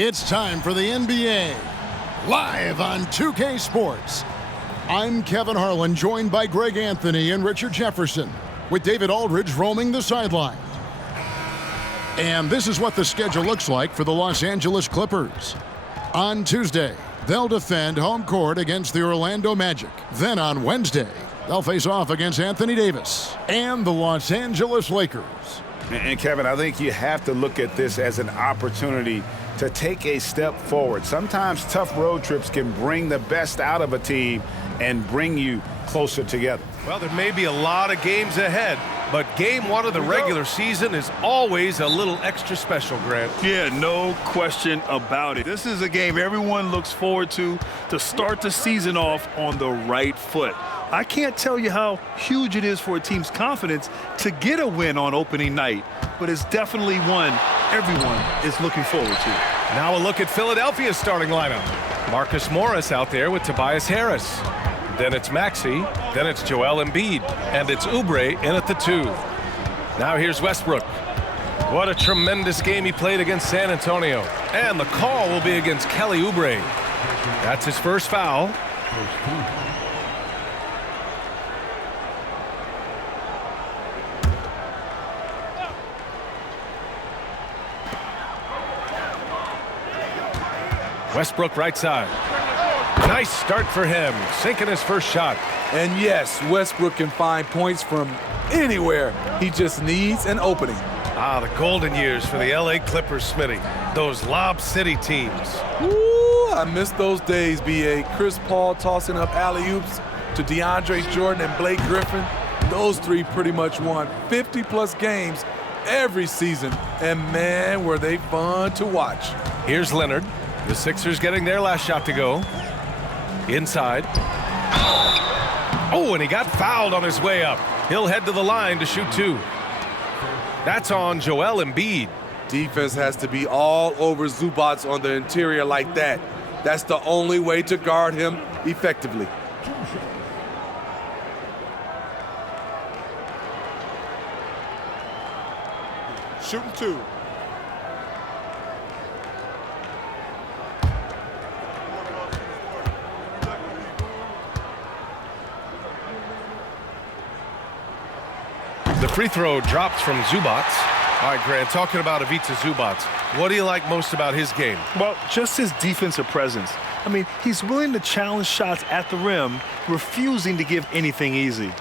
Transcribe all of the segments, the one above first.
It's time for the NBA, live on 2K Sports. I'm Kevin Harlan, joined by Greg Anthony and Richard Jefferson, with David Aldridge roaming the sideline. And this is what the schedule looks like for the Los Angeles Clippers. On Tuesday, they'll defend home court against the Orlando Magic. Then on Wednesday, they'll face off against Anthony Davis and the Los Angeles Lakers. And Kevin, I think you have to look at this as an opportunity to take a step forward. Sometimes tough road trips can bring the best out of a team and bring you closer together. Well, there may be a lot of games ahead, but game one of the regular season is always a little extra special, Grant. Yeah, no question about it. This is a game everyone looks forward to start the season off on the right foot. I can't tell you how huge it is for a team's confidence to get a win on opening night, but it's definitely one everyone is looking forward to. Now a look at Philadelphia's starting lineup. Marcus Morris out there with Tobias Harris. Then it's Maxey, then it's Joel Embiid, and it's Oubre in at the 2. Now here's Westbrook. What a tremendous game he played against San Antonio. And the call will be against Kelly Oubre. That's his first foul. Westbrook right side. Nice start for him, sinking his first shot. And yes, Westbrook can find points from anywhere. He just needs an opening. Ah, the golden years for the LA Clippers, Smitty. Those Lob City teams. Ooh, I miss those days, B.A. Chris Paul tossing up alley-oops to DeAndre Jordan and Blake Griffin. Those three pretty much won 50-plus games every season. And, man, were they fun to watch. Here's Leonard. The Sixers getting their last shot to go. Inside. Oh, and he got fouled on his way up. He'll head to the line to shoot 2. That's on Joel Embiid. Defense has to be all over Zubac on the interior like that. That's the only way to guard him effectively. Shooting 2. The free throw drops from Zubac. All right, Grant, talking about Ivica Zubac, what do you like most about his game? Well, just his defensive presence. I mean, he's willing to challenge shots at the rim, refusing to give anything easy.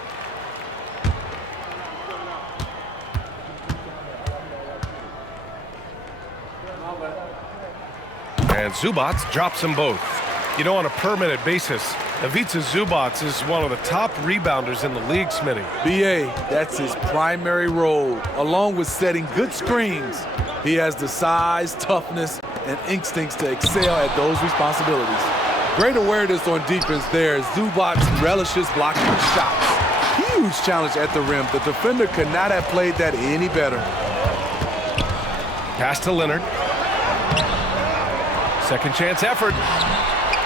And Zubac drops them both. You know, on a per-minute basis, Ivica Zubac is one of the top rebounders in the league, Smitty. B.A., that's his primary role, along with setting good screens. He has the size, toughness, and instincts to excel at those responsibilities. Great awareness on defense there. Zubac relishes blocking shots. Huge challenge at the rim. The defender could not have played that any better. Pass to Leonard. Second chance effort.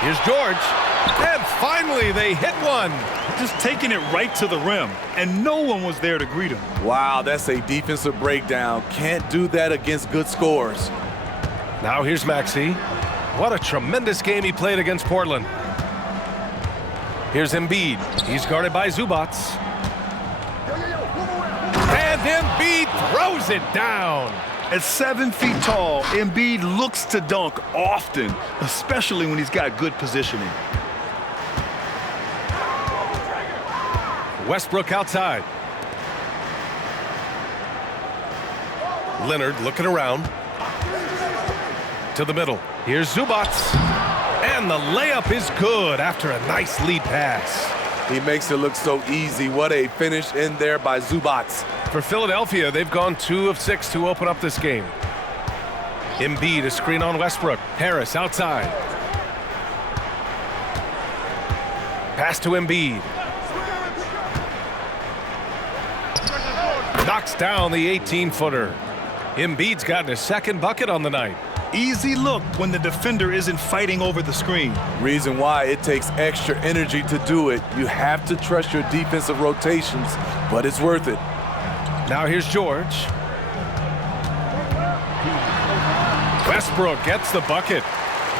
Here's George. And finally, they hit one. Just taking it right to the rim, and no one was there to greet him. Wow, that's a defensive breakdown. Can't do that against good scores. Now here's Maxey. What a tremendous game he played against Portland. Here's Embiid. He's guarded by Zubac. And Embiid throws it down. At 7 feet tall, Embiid looks to dunk often, especially when he's got good positioning. Westbrook outside. Leonard looking around. To the middle. Here's Zubac. And And the layup is good after a nice lead pass. He makes it look so easy. What a finish in there by Zubac. For Philadelphia, they've gone 2 of 6 to open up this game. Embiid, a screen on Westbrook. Harris outside. Pass to Embiid. Knocks down the 18-footer. Embiid's gotten his second bucket on the night. Easy look when the defender isn't fighting over the screen. Reason why it takes extra energy to do it. You have to trust your defensive rotations, but it's worth it. Now here's George. Westbrook gets the bucket.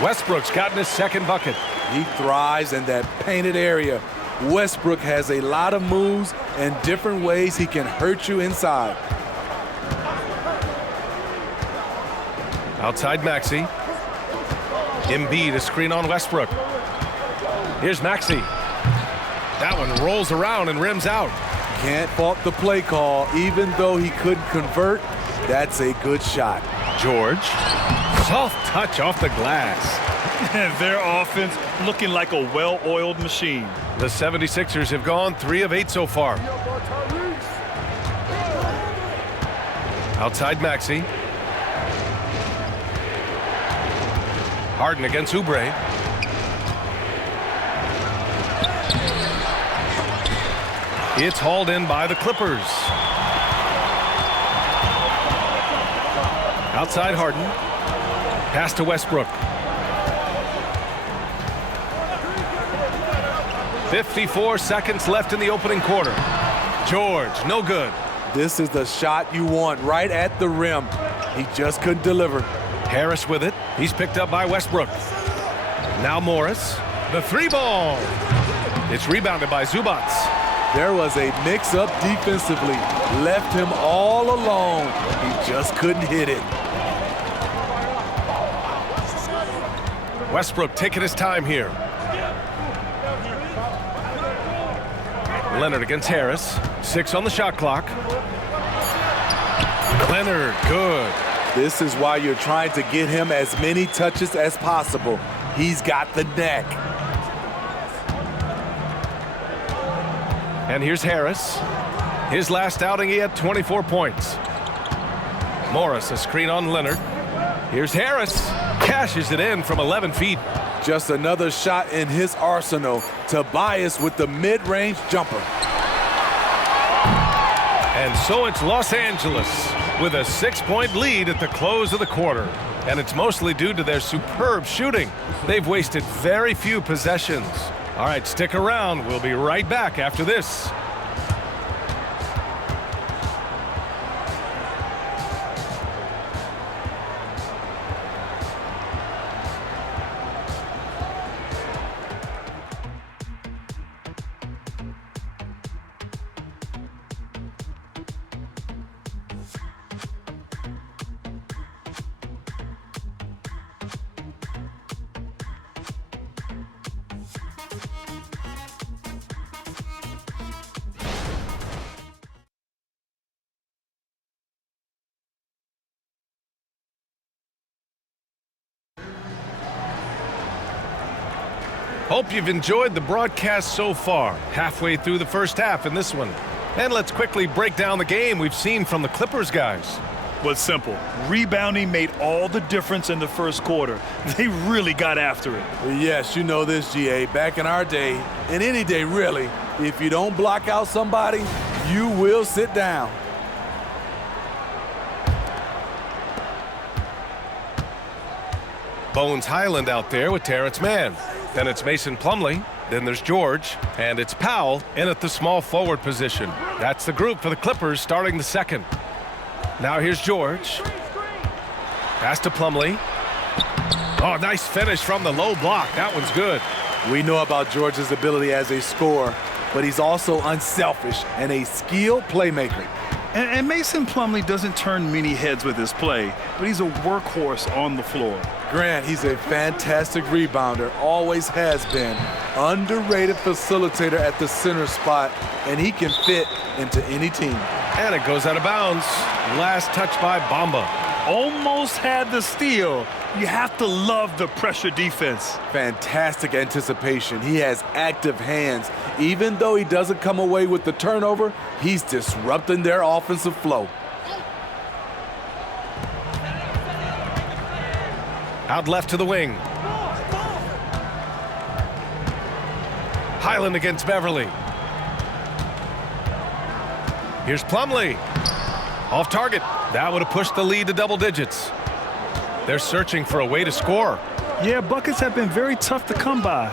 Westbrook's gotten his second bucket. He thrives in that painted area. Westbrook has a lot of moves and different ways he can hurt you inside. Outside Maxey. Embiid, a screen on Westbrook. Here's Maxey. That one rolls around and rims out. Can't fault the play call. Even though he couldn't convert, that's a good shot. George. Soft touch off the glass. Their offense looking like a well-oiled machine. The 76ers have gone 3 of 8 so far. Outside Maxey. Harden against Oubre. It's hauled in by the Clippers. Outside Harden. Pass to Westbrook. 54 seconds left in the opening quarter. George, no good. This is the shot you want right at the rim. He just couldn't deliver. Harris with it. He's picked up by Westbrook. Now Morris. The 3-ball. It's rebounded by Zubac. There was a mix-up defensively. Left him all alone. He just couldn't hit it. Westbrook taking his time here. Leonard against Harris. 6 on the shot clock. Leonard, good. This is why you're trying to get him as many touches as possible. He's got the neck. And here's Harris. His last outing, he had 24 points. Morris, a screen on Leonard. Here's Harris. Cashes it in from 11 feet. Just another shot in his arsenal. Tobias with the mid-range jumper. And so it's Los Angeles with a 6-point lead at the close of the quarter. And it's mostly due to their superb shooting. They've wasted very few possessions. All right, stick around. We'll be right back after this. Hope you've enjoyed the broadcast so far. Halfway through the first half in this one. And let's quickly break down the game we've seen from the Clippers guys. Well, it's simple. Rebounding made all the difference in the first quarter. They really got after it. Yes, you know this, GA. Back in our day, and any day really, if you don't block out somebody, you will sit down. Bones Highland out there with Terrence Mann. Then it's Mason Plumlee. Then there's George. And it's Powell in at the small forward position. That's the group for the Clippers starting the second. Now here's George. Pass to Plumlee. Oh, nice finish from the low block. That one's good. We know about George's ability as a scorer, but he's also unselfish and a skilled playmaker. And Mason Plumlee doesn't turn many heads with his play, but he's a workhorse on the floor. Grant, he's a fantastic rebounder, always has been. Underrated facilitator at the center spot, and he can fit into any team. And it goes out of bounds. Last touch by Bamba. Almost had the steal. You have to love the pressure defense. Fantastic anticipation. He has active hands. Even though he doesn't come away with the turnover, he's disrupting their offensive flow. Out left to the wing. Highland against Beverly. Here's Plumlee. Off target. That would have pushed the lead to double digits. They're searching for a way to score. Yeah, buckets have been very tough to come by.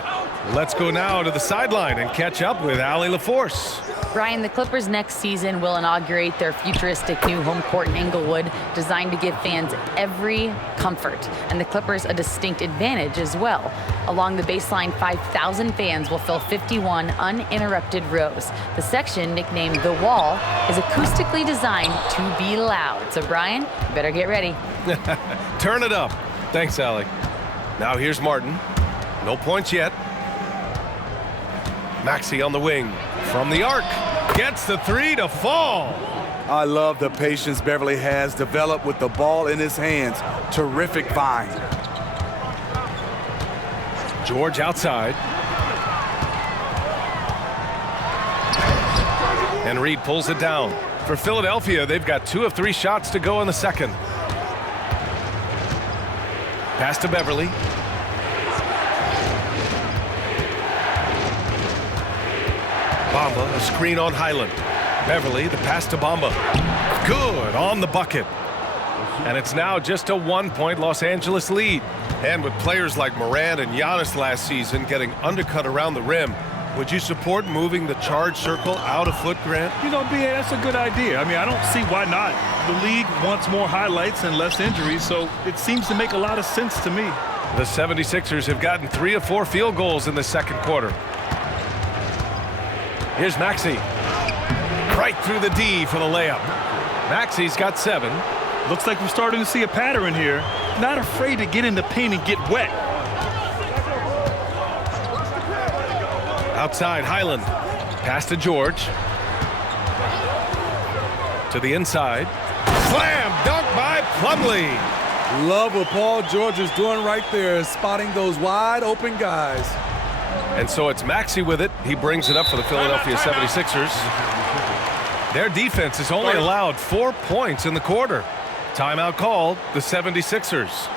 Let's go now to the sideline and catch up with Allie LaForce. Brian, the Clippers next season will inaugurate their futuristic new home court in Inglewood, designed to give fans every comfort, and the Clippers a distinct advantage as well. Along the baseline, 5,000 fans will fill 51 uninterrupted rows. The section, nicknamed The Wall, is acoustically designed to be loud. So, Brian, you better get ready. Turn it up. Thanks, Allie. Now here's Martin. No points yet. Maxey on the wing. From the arc. Gets the three to fall. I love the patience Beverly has developed with the ball in his hands. Terrific find. George outside. And Reed pulls it down. For Philadelphia, they've got 2 of 3 shots to go in the second. Pass to Beverly. Bamba, a screen on Highland. Beverly, the pass to Bamba. Good on the bucket. And it's now just a 1-point Los Angeles lead. And with players like Morant and Giannis last season getting undercut around the rim, would you support moving the charge circle out a foot, Grant? You know, B.A., that's a good idea. I mean, I don't see why not. The league wants more highlights and less injuries, so it seems to make a lot of sense to me. The 76ers have gotten 3 of 4 field goals in the second quarter. Here's Maxey. Right through the D for the layup. Maxey's got 7. Looks like we're starting to see a pattern here. Not afraid to get in the paint and get wet. Outside, Highland. Pass to George. To the inside. Slam dunk by Plumlee. Love what Paul George is doing right there, spotting those wide open guys. And so it's Maxey with it. He brings it up for the Philadelphia 76ers. Their defense has only allowed 4 points in the quarter. Timeout called, the 76ers.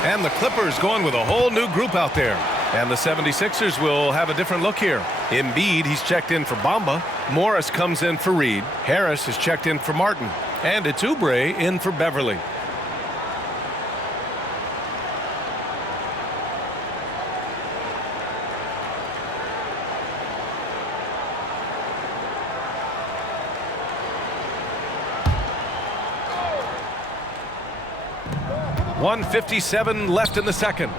And the Clippers going with a whole new group out there. And the 76ers will have a different look here. Embiid, he's checked in for Bamba. Morris comes in for Reed. Harris has checked in for Martin. And it's Oubre in for Beverly. .157 left in the second.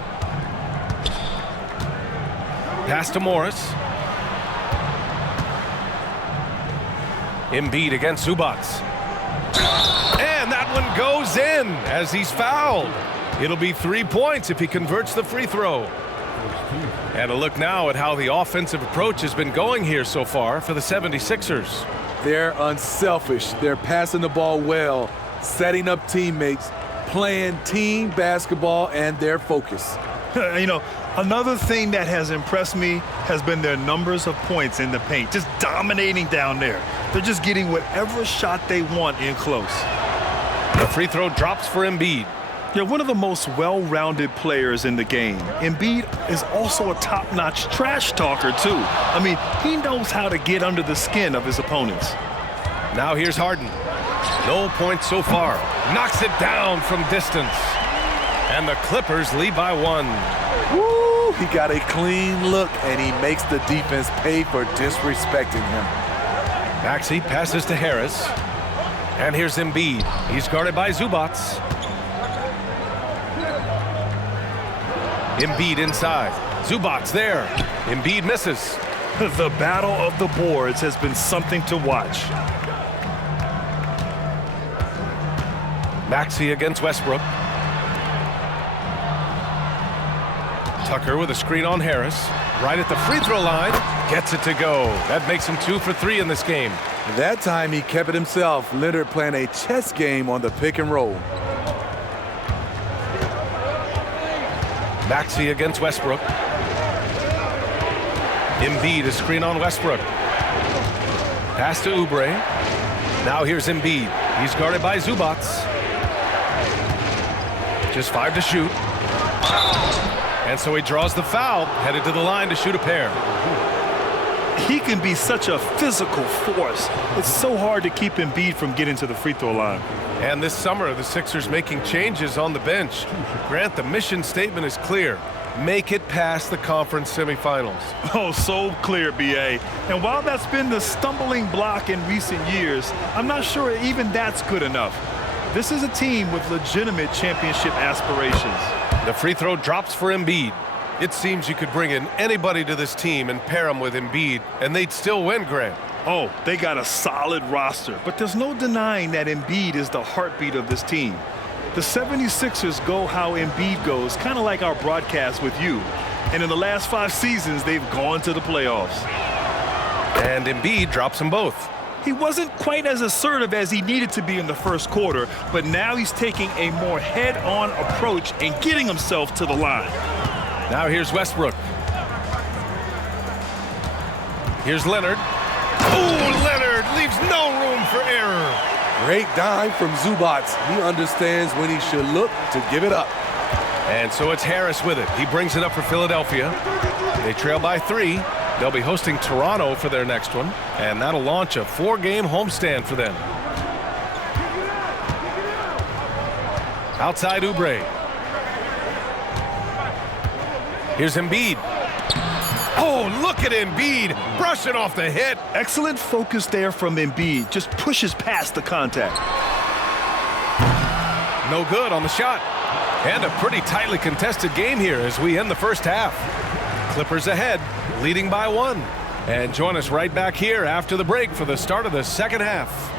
Pass to Morris. Embiid against Zubats. And that one goes in as he's fouled. It'll be 3 points if he converts the free throw. And a look now at how the offensive approach has been going here so far for the 76ers. They're unselfish. They're passing the ball well, setting up teammates, playing team basketball, and their focus. You know, another thing that has impressed me has been their numbers of points in the paint, just dominating down there. They're just getting whatever shot they want in close. The free throw drops for Embiid. You're one of the most well-rounded players in the game. Embiid is also a top-notch trash talker, too. I mean, he knows how to get under the skin of his opponents. Now here's Harden. No points so far. Knocks it down from distance. And the Clippers lead by 1. Woo! He got a clean look, and he makes the defense pay for disrespecting him. Maxey passes to Harris. And here's Embiid. He's guarded by Zubac. Embiid inside. Zubac there. Embiid misses. The battle of the boards has been something to watch. Maxey against Westbrook. Tucker with a screen on Harris. Right at the free throw line. Gets it to go. That makes him 2 for 3 in this game. That time he kept it himself. Leonard playing a chess game on the pick and roll. Maxey against Westbrook. Embiid, a screen on Westbrook. Pass to Oubre. Now here's Embiid. He's guarded by Zubac. Just 5 to shoot. And so he draws the foul, headed to the line to shoot a pair. He can be such a physical force. It's so hard to keep Embiid from getting to the free throw line. And this summer, the Sixers making changes on the bench. Grant, the mission statement is clear. Make it past the conference semifinals. Oh, so clear, B.A. And while that's been the stumbling block in recent years, I'm not sure even that's good enough. This is a team with legitimate championship aspirations. The free throw drops for Embiid. It seems you could bring in anybody to this team and pair them with Embiid, and they'd still win, Grant. Oh, they got a solid roster, but there's no denying that Embiid is the heartbeat of this team. The 76ers go how Embiid goes, kind of like our broadcast with you. And in the last 5 seasons, they've gone to the playoffs. And Embiid drops them both. He wasn't quite as assertive as he needed to be in the first quarter, but now he's taking a more head-on approach and getting himself to the line. Now here's Westbrook. Here's Leonard. Oh, Leonard leaves no room for error. Great dime from Zubac. He understands when he should look to give it up. And so it's Harris with it. He brings it up for Philadelphia. They trail by 3. They'll be hosting Toronto for their next one, and that'll launch a 4-game homestand for them. Outside Oubre. Here's Embiid. Oh, look at Embiid brushing off the hit. Excellent focus there from Embiid. Just pushes past the contact. No good on the shot. And a pretty tightly contested game here as we end the first half. Clippers ahead, leading by 1. And join us right back here after the break for the start of the second half.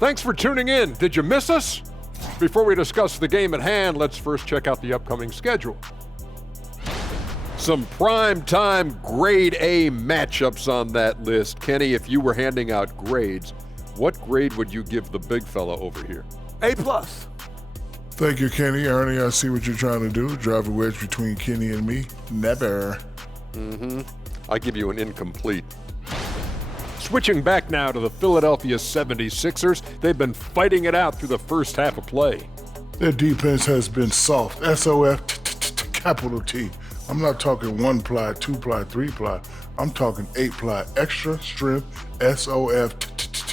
Thanks for tuning in. Did you miss us? Before we discuss the game at hand, let's first check out the upcoming schedule. Some prime-time grade A matchups on that list. Kenny, if you were handing out grades, what grade would you give the big fella over here? A+. Thank you, Kenny. Ernie, I see what you're trying to do. Drive a wedge between Kenny and me. Never. I give you an incomplete. Switching back now to the Philadelphia 76ers, they've been fighting it out through the first half of play. Their defense has been soft. SOF, capital T. I'm not talking 1-ply, 2-ply, 3-ply. I'm talking 8-ply, extra strength, SOF,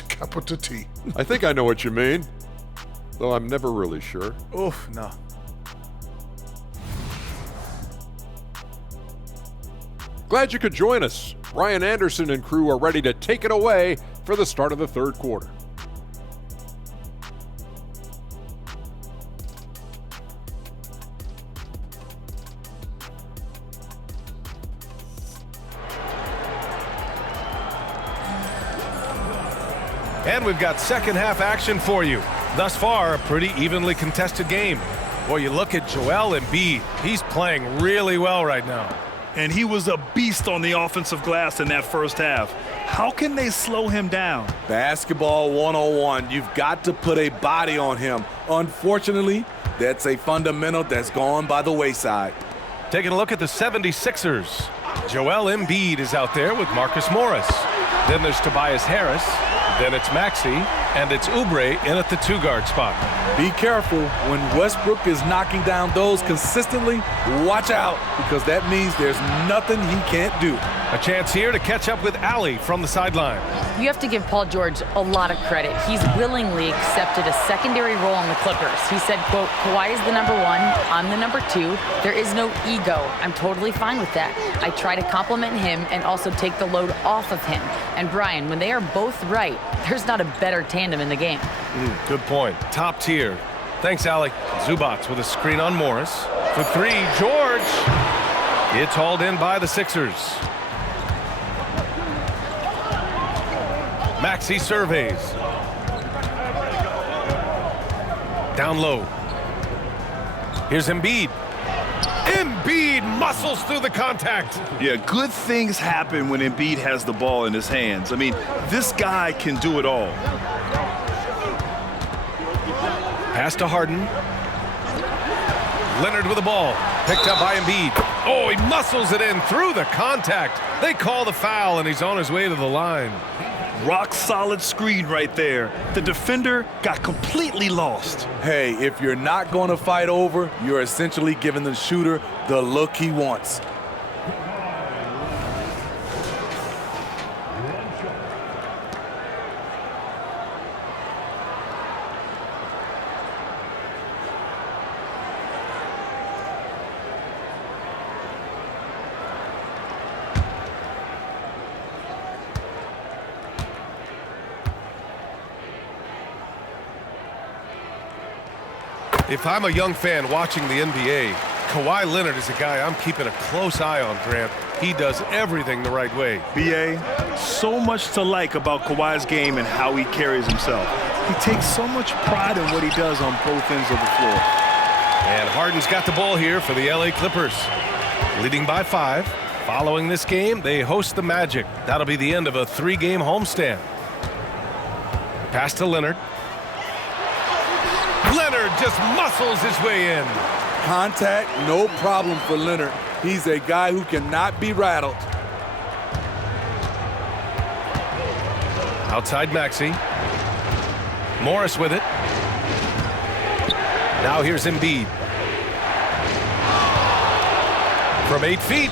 capital T. I think I know what you mean, though I'm never really sure. Oof, no. Glad you could join us. Ryan Anderson and crew are ready to take it away for the start of the third quarter. And we've got second half action for you. Thus far, a pretty evenly contested game. Boy, you look at Joel Embiid. He's playing really well right now. And he was a beast on the offensive glass in that first half. How can they slow him down? Basketball 101. You've got to put a body on him. Unfortunately, that's a fundamental that's gone by the wayside. Taking a look at the 76ers. Joel Embiid is out there with Marcus Morris. Then there's Tobias Harris. Then it's Maxey, and it's Oubre in at the 2-guard spot. Be careful when Westbrook is knocking down those consistently. Watch out, because that means there's nothing he can't do. A chance here to catch up with Allie from the sideline. You have to give Paul George a lot of credit. He's willingly accepted a secondary role on the Clippers. He said, quote, Kawhi is the number 1, I'm the number 2. There is no ego. I'm totally fine with that. I try to compliment him and also take the load off of him. And Brian, when they are both right, there's not a better tandem in the game. Good point. Top tier. Thanks, Allie. Zubats with a screen on Morris. For 3, George. It's hauled in by the Sixers. Maxey surveys. Down low. Here's Embiid. Embiid muscles through the contact. Yeah, good things happen when Embiid has the ball in his hands. I mean, this guy can do it all. Pass to Harden. Leonard with the ball. Picked up by Embiid. Oh, he muscles it in through the contact. They call the foul, and he's on his way to the line. Rock solid screen right there. The defender got completely lost. Hey, if you're not going to fight over, you're essentially giving the shooter the look he wants. If I'm a young fan watching the NBA, Kawhi Leonard is a guy I'm keeping a close eye on, Grant. He does everything the right way. B.A., so much to like about Kawhi's game and how he carries himself. He takes so much pride in what he does on both ends of the floor. And Harden's got the ball here for the LA Clippers. Leading by 5. Following this game, they host the Magic. That'll be the end of a 3-game homestand. Pass to Leonard. Leonard just muscles his way in. Contact, no problem for Leonard. He's a guy who cannot be rattled. Outside Maxey. Morris with it. Now here's Embiid. From 8 feet.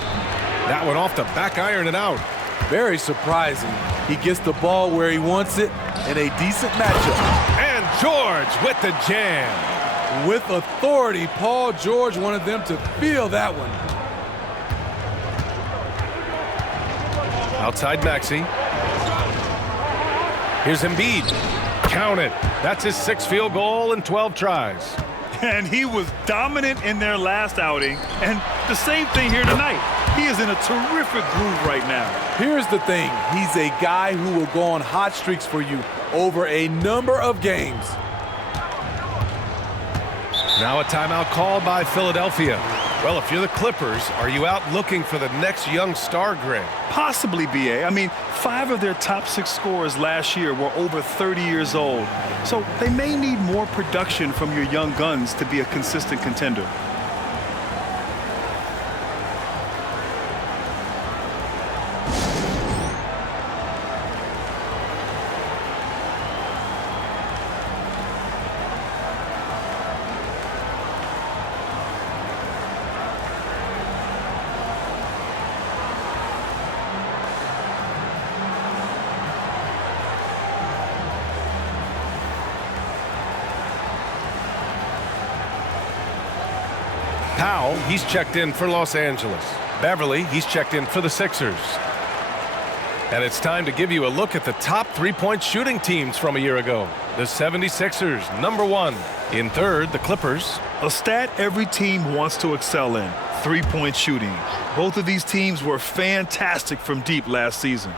That one off the back iron and out. Very surprising. He gets the ball where he wants it in a decent matchup. And George with the jam. With authority, Paul George wanted them to feel that one. Outside Maxey. Here's Embiid. Count it. That's his 6th field goal in 12 tries. And he was dominant in their last outing. And the same thing here tonight. He is in a terrific groove right now. Here's the thing. He's a guy who will go on hot streaks for you over a number of games. Now a timeout called by Philadelphia. Well, if you're the Clippers, are you out looking for the next young star, Greg? Possibly, B.A. I mean, 5 of their top 6 scorers last year were over 30 years old. So they may need more production from your young guns to be a consistent contender. Powell, he's checked in for Los Angeles. Beverly, he's checked in for the Sixers. And it's time to give you a look at the top three-point shooting teams from a year ago. The 76ers, #1. In third, the Clippers. A stat every team wants to excel in: three-point shooting. Both of these teams were fantastic from deep last season.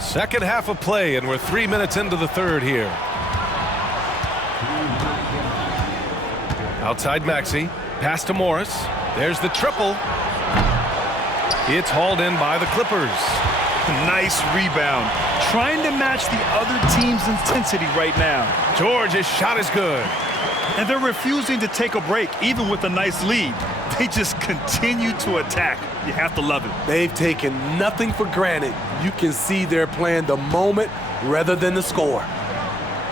Second half of play, and we're 3 minutes into the third here. Outside Maxey, pass to Morris. There's the triple. It's hauled in by the Clippers. Nice rebound. Trying to match the other team's intensity right now. George's shot is good. And they're refusing to take a break, even with a nice lead. They just continue to attack. You have to love it. They've taken nothing for granted. You can see they're playing the moment rather than the score.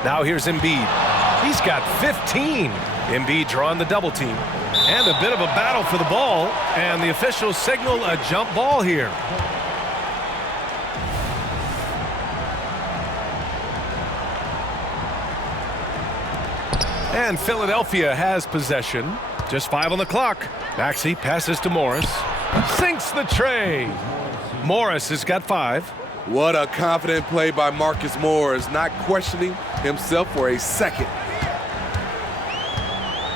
Now here's Embiid. He's got 15. Embiid drawing the double team. And a bit of a battle for the ball. And the officials signal a jump ball here. And Philadelphia has possession. Just 5 on the clock. Maxey passes to Morris. Sinks the tray. Morris has got 5. What a confident play by Marcus Morris, not questioning himself for a second.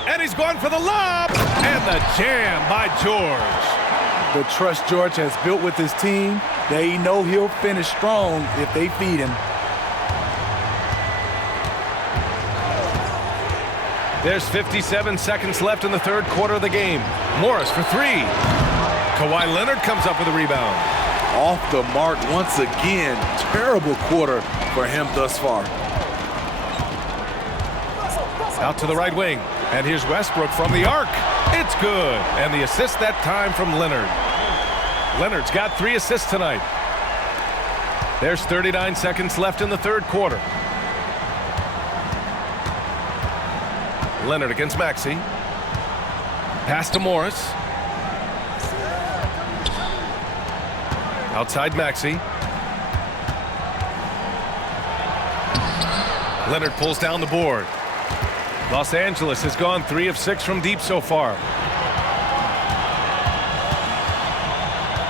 And he's going for the lob. And the jam by George. The trust George has built with his team, they know he'll finish strong if they feed him. There's 57 seconds left in the third quarter of the game. Morris for 3. Kawhi Leonard comes up with a rebound. Off the mark once again. Terrible quarter for him thus far. Out to the right wing. And here's Westbrook from the arc. It's good. And the assist that time from Leonard. Leonard's got 3 assists tonight. There's 39 seconds left in the third quarter. Leonard against Maxey. Pass to Morris. Outside Maxey. Leonard pulls down the board. Los Angeles has gone 3 of 6 from deep so far.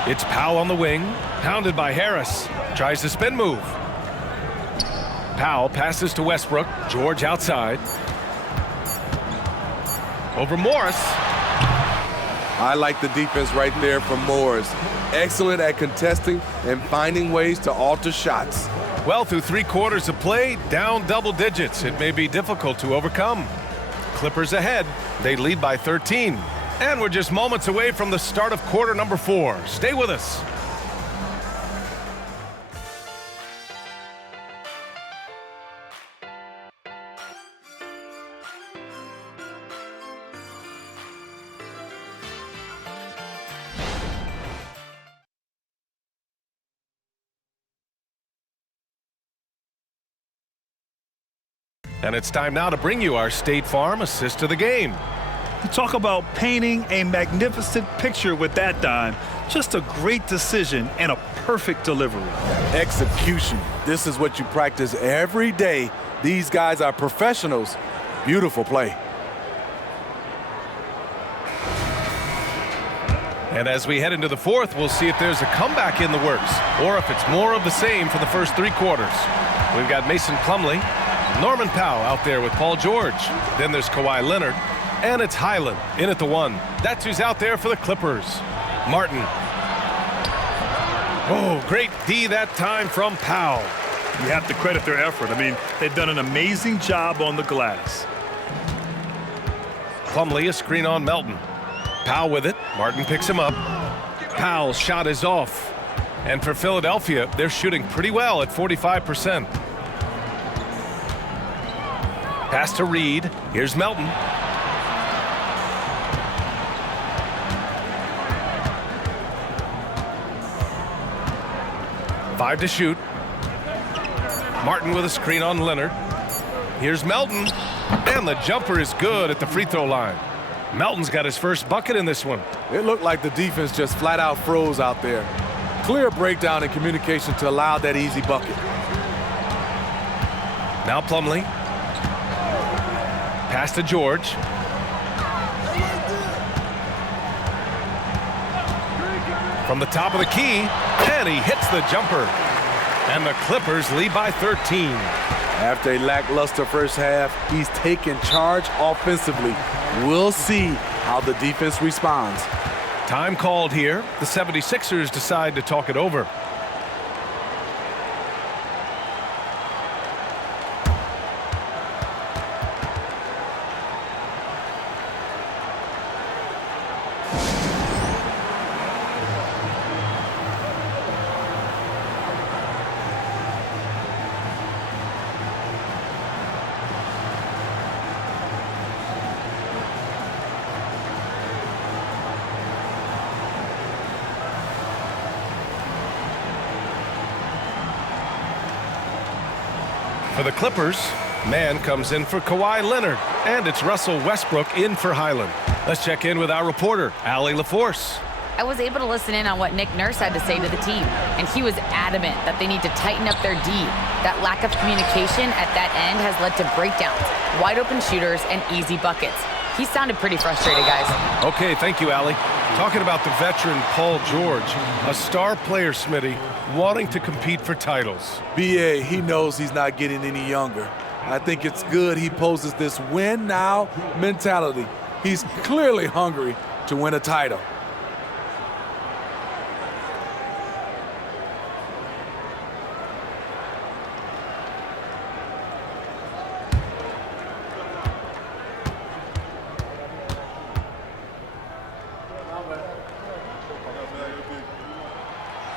It's Powell on the wing. Pounded by Harris. Tries the spin move. Powell passes to Westbrook. George outside. Over Morris. I like the defense right there from Morris. Excellent at contesting and finding ways to alter shots. Well, through 3 quarters of play, down double digits. It may be difficult to overcome. Clippers ahead. They lead by 13. And we're just moments away from the start of quarter number 4. Stay with us. And it's time now to bring you our State Farm assist of the game. You talk about painting a magnificent picture with that dime. Just a great decision and a perfect delivery. Execution. This is what you practice every day. These guys are professionals. Beautiful play. And as we head into the fourth, we'll see if there's a comeback in the works or if it's more of the same for the first 3 quarters. We've got Mason Plumlee. Norman Powell out there with Paul George. Then there's Kawhi Leonard. And it's Highland in at the 1. That's who's out there for the Clippers. Martin. Oh, great D that time from Powell. You have to credit their effort. I mean, they've done an amazing job on the glass. Plumlee, a screen on Melton. Powell with it. Martin picks him up. Powell's shot is off. And for Philadelphia, they're shooting pretty well at 45%. Pass to Reed. Here's Melton. Five to shoot. Martin with a screen on Leonard. Here's Melton. And the jumper is good at the free throw line. Melton's got his first bucket in this one. It looked like the defense just flat out froze out there. Clear breakdown in communication to allow that easy bucket. Now Plumlee. Pass to George. From the top of the key, and he hits the jumper. And the Clippers lead by 13. After a lackluster first half, he's taken charge offensively. We'll see how the defense responds. Time called here. The 76ers decide to talk it over. For the Clippers, man comes in for Kawhi Leonard, and it's Russell Westbrook in for Highland. Let's check in with our reporter, Allie LaForce. I was able to listen in on what Nick Nurse had to say to the team, and he was adamant that they need to tighten up their D. That lack of communication at that end has led to breakdowns, wide open shooters, and easy buckets. He sounded pretty frustrated, guys. Okay, thank you, Allie. Talking about the veteran Paul George, a star player, Smitty, wanting to compete for titles. BA, he knows he's not getting any younger. I think it's good he poses this win now mentality. He's clearly hungry to win a title.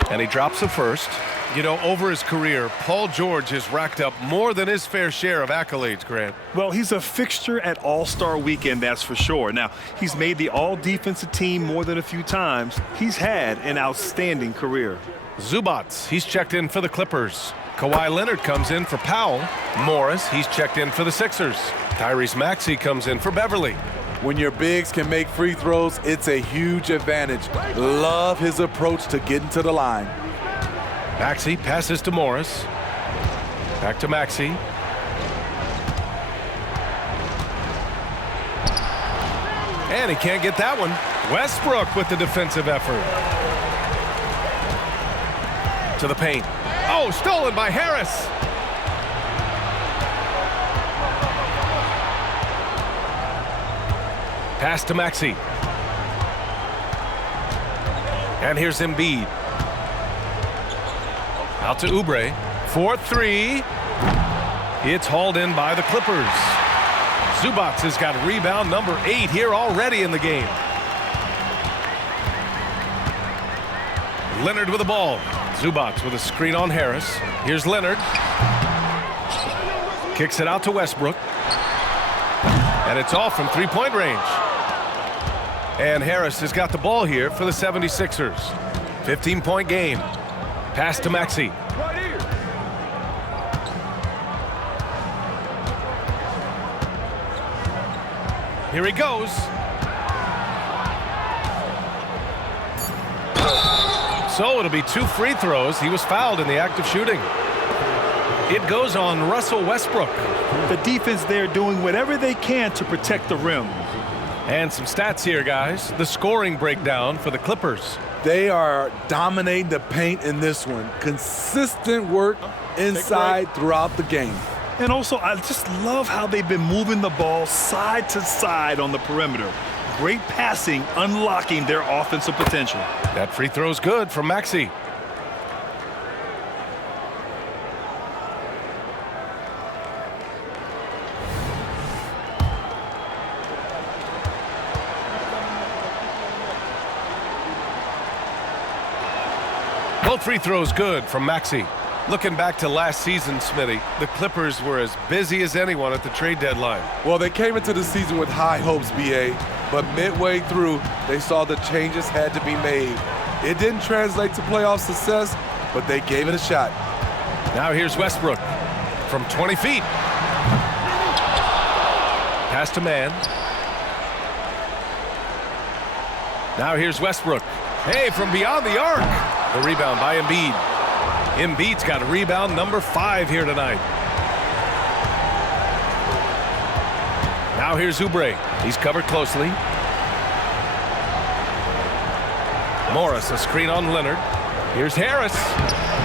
And he drops the first. You know, over his career, Paul George has racked up more than his fair share of accolades, Grant. Well, he's a fixture at All-Star Weekend, that's for sure. Now, he's made the All-Defensive team more than a few times. He's had an outstanding career. Zubats, he's checked in for the Clippers. Kawhi Leonard comes in for Powell. Morris, he's checked in for the Sixers. Tyrese Maxey comes in for Beverly. When your bigs can make free throws, it's a huge advantage. Love his approach to getting to the line. Maxey passes to Morris. Back to Maxey. And he can't get that one. Westbrook with the defensive effort. To the paint. Oh, stolen by Harris. Pass to Maxey. And here's Embiid. Out to Oubre. 4-3. It's hauled in by the Clippers. Zubats has got rebound number 8 here already in the game. Leonard with the ball. Zubats with a screen on Harris. Here's Leonard. Kicks it out to Westbrook. And it's off from three-point range. And Harris has got the ball here for the 76ers. 15-point game. Pass to Maxey. Here he goes. So it'll be 2 free throws. He was fouled in the act of shooting. It goes on Russell Westbrook. The defense there doing whatever they can to protect the rim. And some stats here, guys. The scoring breakdown for the Clippers. They are dominating the paint in this one. Consistent work inside throughout the game. And also, I just love how they've been moving the ball side to side on the perimeter. Great passing, unlocking their offensive potential. That free throw's good from Maxey. Both free throws good from Maxey. Looking back to last season, Smitty, the Clippers were as busy as anyone at the trade deadline. Well, they came into the season with high hopes, B.A., but midway through, they saw the changes had to be made. It didn't translate to playoff success, but they gave it a shot. Now here's Westbrook from 20 feet. Pass to man. Now here's Westbrook. Hey, from beyond the arc. The rebound by Embiid. Embiid's got rebound number 5 here tonight. Now here's Oubre. He's covered closely. Morris, a screen on Leonard. Here's Harris.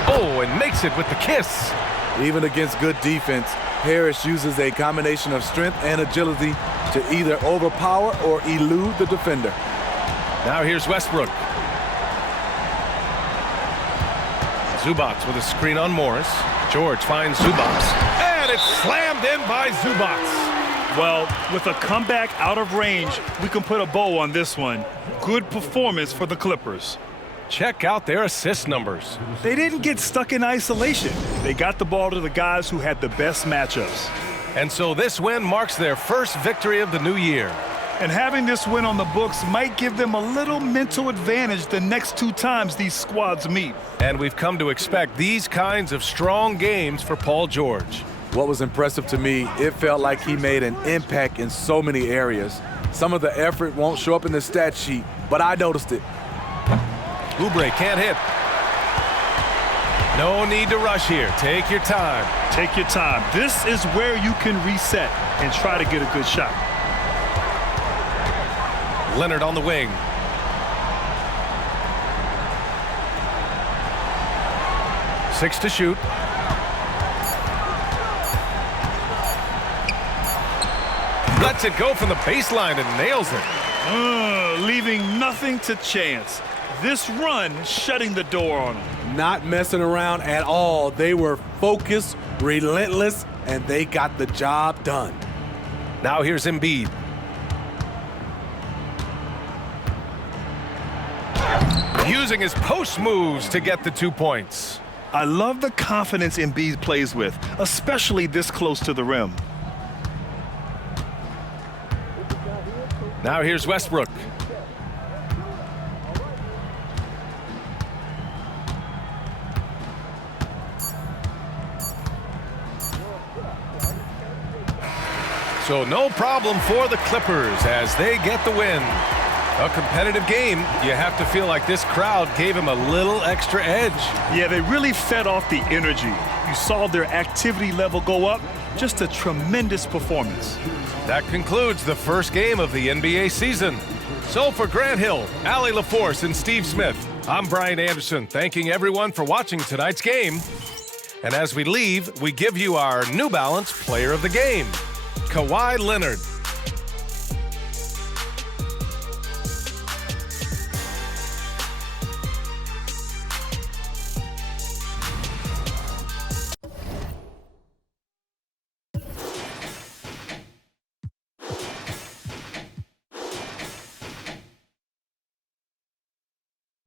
Oh, and makes it with the kiss. Even against good defense, Harris uses a combination of strength and agility to either overpower or elude the defender. Now here's Westbrook. Zubac with a screen on Morris. George finds Zubac. And it's slammed in by Zubac. Well, with a comeback out of range, we can put a bow on this one. Good performance for the Clippers. Check out their assist numbers. They didn't get stuck in isolation. They got the ball to the guys who had the best matchups. And so this win marks their first victory of the new year. And having this win on the books might give them a little mental advantage the next 2 times these squads meet. And we've come to expect these kinds of strong games for Paul George. What was impressive to me, it felt like he made an impact in so many areas. Some of the effort won't show up in the stat sheet, but I noticed it. Oubre can't hit. No need to rush here. Take your time. Take your time. This is where you can reset and try to get a good shot. Leonard on the wing. Six to shoot. Lets it go from the baseline and nails it. Leaving nothing to chance. This run shutting the door on them. Not messing around at all. They were focused, relentless, and they got the job done. Now here's Embiid. Using his post moves to get the 2 points. I love the confidence Embiid plays with, especially this close to the rim. Now here's Westbrook. So no problem for the Clippers as they get the win. A competitive game. You have to feel like this crowd gave him a little extra edge. Yeah, they really fed off the energy. You saw their activity level go up. Just a tremendous performance. That concludes the first game of the NBA season. So for Grant Hill, Allie LaForce, and Steve Smith, I'm Brian Anderson, thanking everyone for watching tonight's game. And as we leave, we give you our New Balance Player of the Game, Kawhi Leonard.